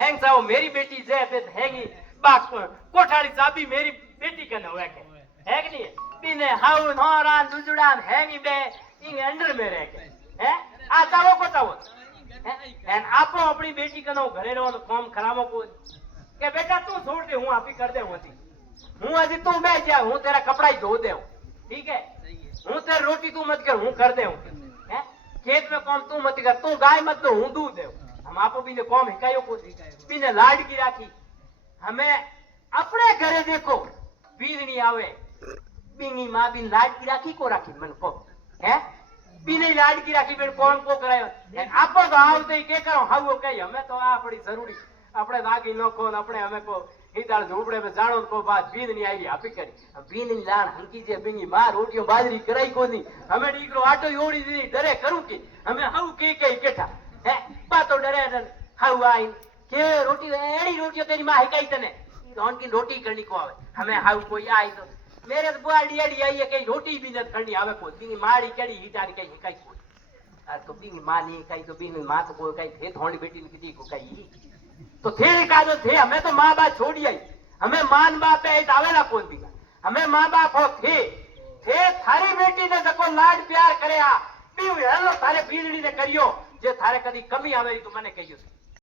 hang साहब मेरी बेटी जे पे हैंगी बाक कोठाड़ी चाबी मेरी बेटी कने होवे के है कि नहीं बिने हाउ नोरा दुजुड़ा हैंगी बे इन अंडर में रह के हैं आ चावो को चावो एन आपो अपनी बेटी कने घरे रो काम खराबो को के बेटा तू छोड़ दे हूं आपी कर दे होती हूं अजी तू बैठ जा हूं तेरा कपड़ा ही धो दे ठीक है हूं तेरी रोटी तू मत कर हूं कर दे हैं खेत में काम तू मत कर तू गाय मत दो हूं दूध दे हम आपो भी ने कौम हिकायो को बीने लाड की राखी हमें अपने घरे देखो बीजनी आवे बीनी मां भी लाड की राखी को राखी मन को है बीने लाड की राखी बेन कौन को करायो आपो तो आवते के करो हाउ कही हमें तो आ पड़ी जरूरी अपने दागी नो कोन अपने हमें को हिदार झोपड़े में जानो को बात बीजनी आई आपी करी बीनी लाण हंकी जे बीनी मां रोटियो बाजरी कराई कोनी हमें डीकरो आटो योड़ी दी डरे करू की हमें हाउ के केठा है बातो डरे हाउ आई के रोटी एड़ी रोटियो तेरी मां हिकाई तने कौन की रोटी करनी को आवे हमें हाउ कोई आई तो मेरे तो बुआ डियाडी आई है कई रोटी भी न करनी आवे को ती माड़ी केड़ी हिटानी कई हिकाई को आ तो बीनी मां नहीं कई तो बीनी मां तो कोई कई थे थोड़ी बेटी ने किसी को कई तो थे कादो थे हमें तो मां बाप छोड़ी आई हमें मान बाप है आवेला कौन दी हमें मां बाप हो थे थारी बेटी ने जको लाड प्यार करे आ पीऊ हेलो थारे बीड़ी ने करियो जे थारे कदी कमी आवे तो मने कहियो